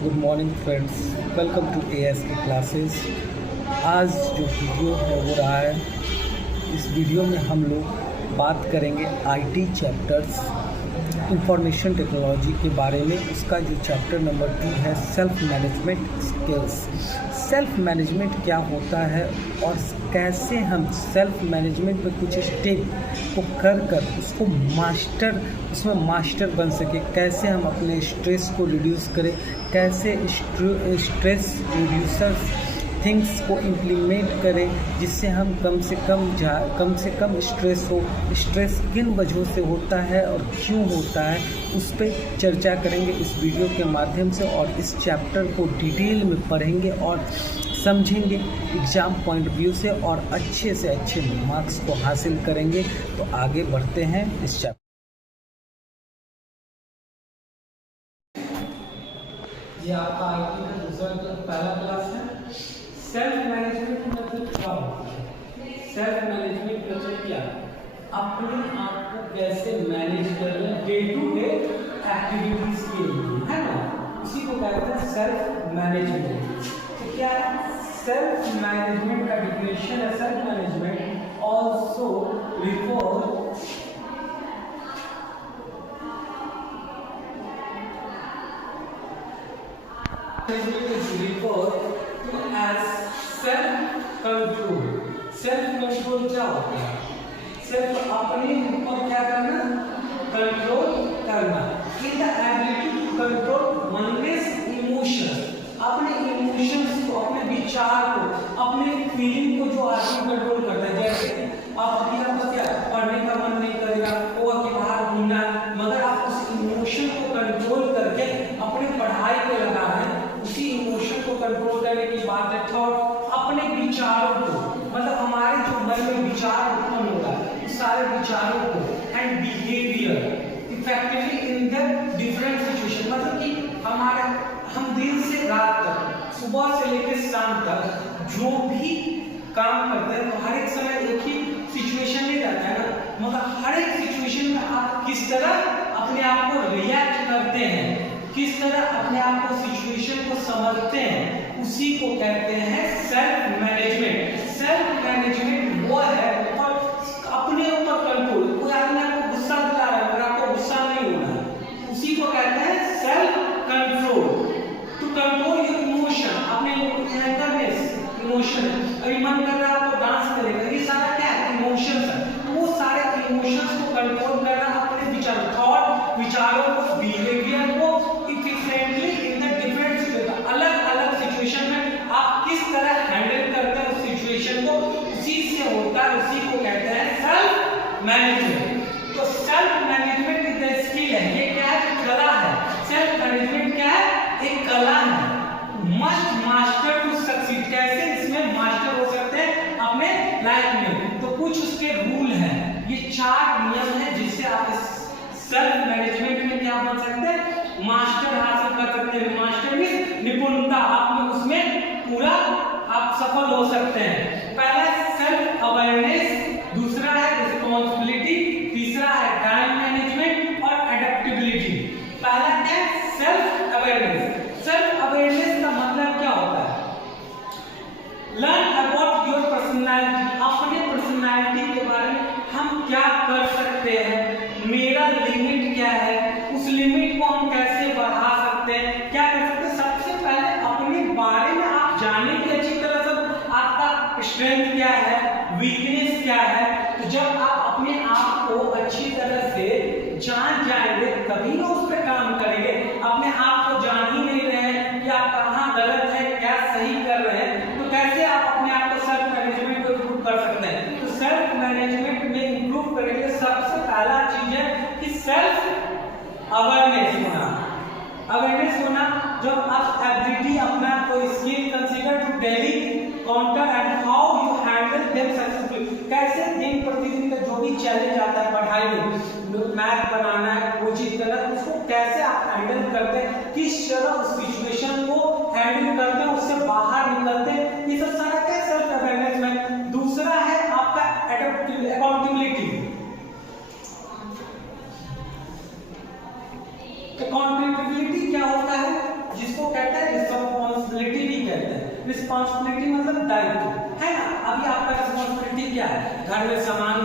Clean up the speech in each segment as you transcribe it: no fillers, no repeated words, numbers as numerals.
Good morning friends, welcome to ASK classes. आज जो video है वो रहा है, इस वीडियो में हम लोग बात करेंगे IT चैप्टर्स इंफॉर्मेशन टेक्नोलॉजी के बारे में। उसका जो चैप्टर नंबर 2 है self management skills. Self management क्या होता है और कैसे हम सेल्फ मैनेजमेंट में कुछ स्टेप को कर उसको उसमें मास्टर बन सके, कैसे हम अपने स्ट्रेस को रिड्यूस करें, कैसे स्ट्रेस रिड्यूसर्स थिंग्स को इम्प्लीमेंट करें जिससे हम कम से कम स्ट्रेस किन वजहों से होता है और क्यों होता है, उस पर चर्चा करेंगे इस वीडियो के माध्यम से। और इस चैप्टर को डिटेल में पढ़ेंगे और समझेंगे एग्ज़ाम पॉइंट व्यू से और अच्छे से अच्छे मार्क्स को हासिल करेंगे। तो आगे बढ़ते हैं इस चैप्टर। ये आपका IT का दूसरा पहला क्लास है। सेल्फ मैनेजमेंट मतलब क्या होता है? सेल्फ मैनेजमेंट मतलब क्या? अपने आप को कैसे मैनेज करना डे टू डे एक्टिविटीज के लिए, है ना, उसी को कहते हैं सेल्फ मैनेजमेंट। तो क्या है सेल्फ मैनेजमेंट का डिफिनेशन है? Self management also as self control. Self control क्या होता है? सेल्फ अपने ऊपर क्या करना, कंट्रोल करना। In the ability to control oneless emotion, अपने इमोशंस को, अपने विचार को, अपने फीलिंग को जो आदमी कंट्रोल करता है। जैसे आप क्या पढ़ने का मन नहीं करेगा, वो के बाहर घूमना, मगर आप उस इमोशन को कंट्रोल करके अपने पढ़ाई को लगा है। उसी इमोशन को कंट्रोल करने की बात है थॉट, अपने विचारों को, मतलब हमारे जो मन में विचार उत्पन्न होता है उस सारे विचारों को and behaviour effectively in the different situation, मतलब कि हम दिन से रात तक, सुबह से लेकर शाम तक जो भी काम करते हैं तो हर एक समय एक ही सिचुएशन नहीं रहता है ना, मतलब हर एक सिचुएशन में आप किस तरह अपने आप को रिएक्ट करते हैं, किस तरह अपने आप को सिचुएशन को समझते हैं, उसी को कहते हैं सेल्फ मैनेजमेंट। सेल्फ मैनेजमेंट वो है अपने ऊपर कंट्रोल। कोई आदमी आपको गुस्सा दिला रहा है, आपको गुस्सा नहीं होना है, उसी को कहते हैं self control. To control your emotion, अपने इमोशन, अभी मन कर रहा है आपको डांस करेगा, ये सारा क्या है, इमोशंस है। तो वो सारे इमोशंस को कंट्रोल करना, अपने विचार थॉट, विचारों को, बिहेवियर को efficiently in the different situation, अलग अलग सिचुएशन में आप किस तरह हैंडल करते हैं उस सिचुएशन को, उसी से होता है, उसी को कहते हैं सेल्फ मैनेजमेंट। तो self management is the skill है, ये क्या है, कला है। सेल्फ मैनेजमेंट क्या है, एक कला है। मस्ट मास्टर टू सक्सीड, कैसे इसमें मास्टर हो सकते हैं अपने लाइफ में, तो कुछ उसके रूल हैं, ये 4 नियम हैं जिससे आप सेल्फ मैनेजमेंट में क्या बन सकते हैं, मास्टर हासिल कर सकते हैं। मास्टर में निपुणता, आप में उसमें पूरा आप सफल हो सकते हैं। पहला सेल्फ अवेयरनेस, दूसरा है रिस्पांसिबिलिटी, तीसरा है टाइम मैनेजमेंट और एडेप्टेबिलिटी। पहला है सेल्फ अवेयरनेस। सेल्फ अवेयरनेस का मतलब क्या होता है, लर्न अबाउट योर पर्सनालिटी, अपने पर्सनालिटी के बारे में हम क्या कर सकते हैं, मेरा लिमिट क्या है, उस लिमिट को हम कैसे बढ़ा सकते हैं, क्या कर सकते हैं। सबसे पहले अपने बारे में आप जाने की अच्छी तरह से, आपका स्ट्रेंथ क्या है, वीकनेस क्या है। तो जब आप अपने आप को अच्छी तरह से जान जाएंगे तभी ना उस पर काम करेंगे। अपने आप को जान ही नहीं रहे हैं कि आप कहाँ गलत है, क्या सही कर रहे हैं, तो कैसे आप अपने आप को सेल्फ मैनेजमेंट को इम्प्रूव कर सकते हैं। तो सेल्फ मैनेजमेंट में इम्प्रूव करने के लिए सबसे पहला चीज है कि सेल्फ अवेयरनेस होना। अवेयरनेस होना, जब आप एबिलिटी, अपना कोई skill consider to daily counter and how you handle them successfully, कैसे दिन प्रतिदिन का जो भी चैलेंज आता है पढ़ाई में, मैथ बनाना है, कोई चीज करना है, उसको कैसे आप हैंडल करते हैं, किस तरह उस सिचुएशन को हैंडल करते हैं, उससे बाहर निकलते हैं, ये सब सारा क्या सेल्फ अवेयरनेस में। दूसरा है आपका अकाउंटेबिलिटी। अकाउंटेबिलिटी क्या होता है, जिसको कहते क्या है, घर में सामान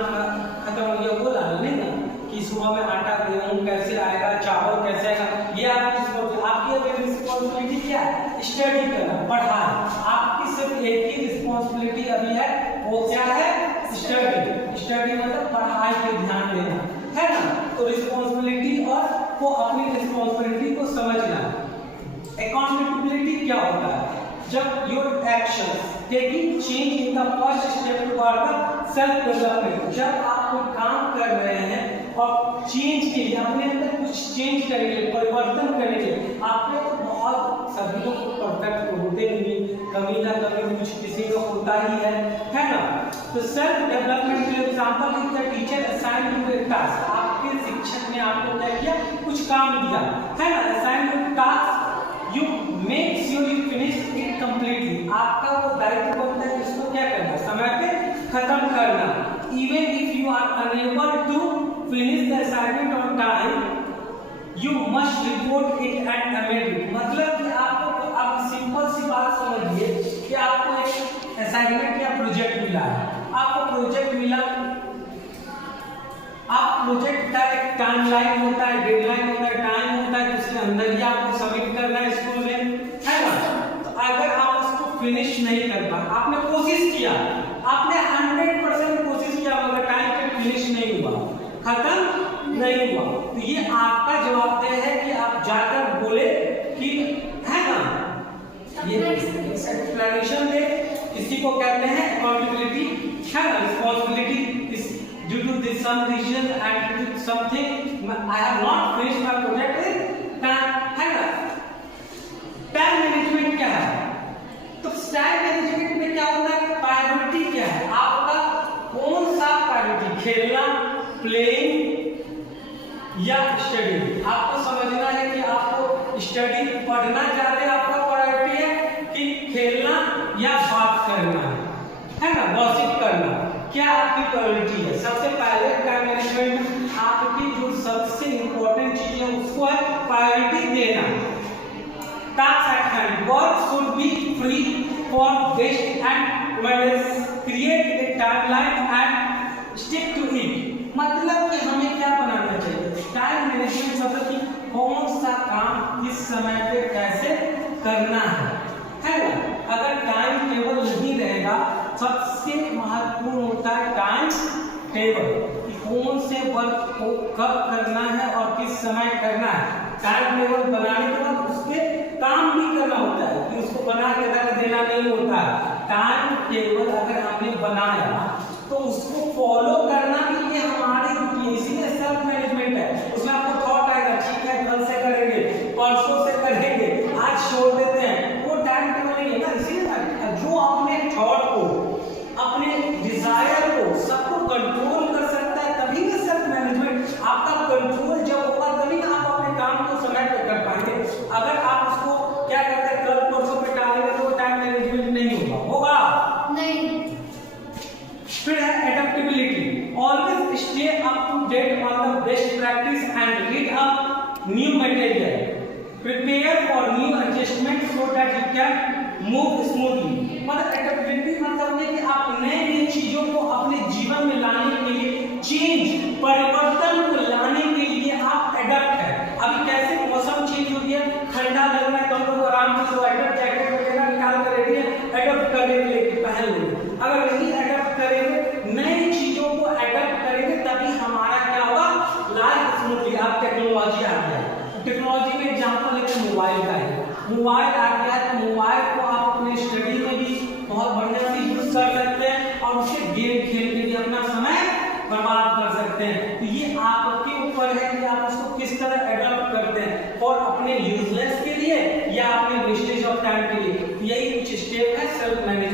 खत्म हो गया वो लाना नहीं ना, कि सुबह में आटा गेहूं कैसे आएगा, चावल कैसे आएगा, ये आपकी रिस्पॉन्सिबिलिटी क्या है, स्टडी करना, पढ़ाई। आपकी सिर्फ एक ही रिस्पॉन्सिबिलिटी अभी है, वो क्या है, स्टडी। स्टडी मतलब पढ़ाई पे ध्यान देना, है ना। तो रिस्पॉन्सिबिलिटी और को अपनी रिस्पॉन्सिबिलिटी को समझना। अकाउंटेबिलिटी क्या होता है, जब your actions taking change in the first step toward the self development, जब आप कोई काम कर रहे हैं और चेंज के लिए अपने अंदर कुछ चेंज करेंगे, परिवर्तन करेंगे, आपने तो बहुत सभी लोग परफेक्ट होते नहीं, कभी ना कभी कुछ किसी का होता ही है ना। तो सेल्फ डेवलपमेंट के example if the teacher assign U A task, आपके शिक्षक ने आपको क्या किया, कुछ काम दिया, है ना, assign you task, you make sure you finish it completely, आपका वो दायित्व बनता है इसको क्या करना, समय पे खत्म करना। Even if you are unable to finish the assignment on time, you must report it at immediate, मतलब कि आपको, आप सिंपल सी बात समझिए कि आपको एक असाइनमेंट या प्रोजेक्ट मिला है, आपको प्रोजेक्ट मिला, आप प्रोजेक्ट का एक टाइमलाइन होता है, डेडलाइन होता है, टाइम होता है, उसके अंदर ही आपको सबमिट करना है स्कूल में, है ना। तो अगर आप उसको फिनिश नहीं कर पाए, आपने कोशिश किया, आपने 100% कोशिश किया, मगर टाइम पे फिनिश नहीं हुआ, खत्म नहीं हुआ, तो ये आपका जवाबदेह है कि आप जाकर बोले कि, है ना, ये एक्सप्लेनेशन दे, इसी को कहते हैं अकाउंटेबिलिटी, है ना, responsibility. Due to this some reason and due to something I have not finished my project, है ना। टाइम मैनेजमेंट क्या है, तो टाइम मैनेजमेंट में क्या होता है, प्रायोरिटी क्या है, आपका कौन सा प्रायोरिटी, खेलना, प्लेइंग या स्टडी। आपको समझना है कि आपको स्टडी पढ़ना ज्यादा आपका प्रायोरिटी है कि खेलना या बात करना है ना, गॉसिप करना, क्या आपकी प्रायोरिटी है। सबसे पहले टाइम मैनेजमेंट में आपकी जो सबसे इंपॉर्टेंट चीज है उसको है प्रायोरिटी देना। Task at hand, work should be free for best and create a timeline and stick to it, मतलब कि हमें क्या बनाना चाहिए, टाइम मैनेजमेंट मतलब कि कौन सा काम किस समय पे कैसे करना है ना। अगर टाइम टेबल नहीं रहेगा, सबसे महत्वपूर्ण होता है टाइम टेबल, कि कौन से वर्क को कब करना है और किस समय करना है। टाइम टेबल बनाने के बाद उस पे काम भी करना होता है, कि उसको बना के रख देना नहीं होता है। टाइम टेबल अगर हमने बनाया तो उसको फॉलो करना भी ये हमारी ड्यूटी, इसीलिए सेल्फ मैनेजमेंट है। उसमें आपको थॉट आएगा, ठीक है कल से करेंगे, परसों से करेंगे, आज छोड़ देते हैं, वो टाइम टेबल नहीं है ना। इसीलिए जो अपने थॉट को, अपने डिजायर को, सबको कंट्रोल कर सकता है, तभी ना सेल्फ मैनेजमेंट। आपका कंट्रोल जब होगा तभी ना आप अपने काम को समय पे कर पाएंगे। अगर आप उसको क्या करते हैं, कल परसों पे टालेंगे तो टाइम मैनेजमेंट नहीं होगा नहीं। फिर है adaptability, always stay up to date on the best practice and read up new material, prepare for new adjustment so that you can move smoothly. मतलब एडेप्टेबिलिटी मतलब है कि आप नई चीजों को अपने जीवन में लाने के लिए, चेंज परिवर्तन को लाने के लिए आप एडप्ट है। अभी कैसे मौसम चेंज हो गया, ठंडा लग रहा है तो हम लोग आराम से स्वेटर जैकेट वगैरह निकाल कर रेडी है एडप्ट करने के लिए, पहन लेंगे। अगर नहीं एडप्ट करेंगे, नई चीजों को एडप्ट करेंगे, तभी हमारा क्या होगा, लाइफ स्मूथली। अब टेक्नोलॉजी आ गया है, टेक्नोलॉजी में एग्जांपल लेते हैं मोबाइल का है। मोबाइल आ गया है तो मोबाइल को आप अपने स्टडी में भी बहुत बढ़िया से यूज कर सकते हैं और उससे गेम खेल के भी अपना समय बर्बाद कर सकते हैं। तो ये आपके ऊपर है कि आप उसको किस तरह एडॉप्ट करते हैं, और अपने यूजलेस के लिए या अपने वेस्टेज ऑफ टाइम के लिए। यही कुछ स्टेप है सेल्फ मैनेजमेंट।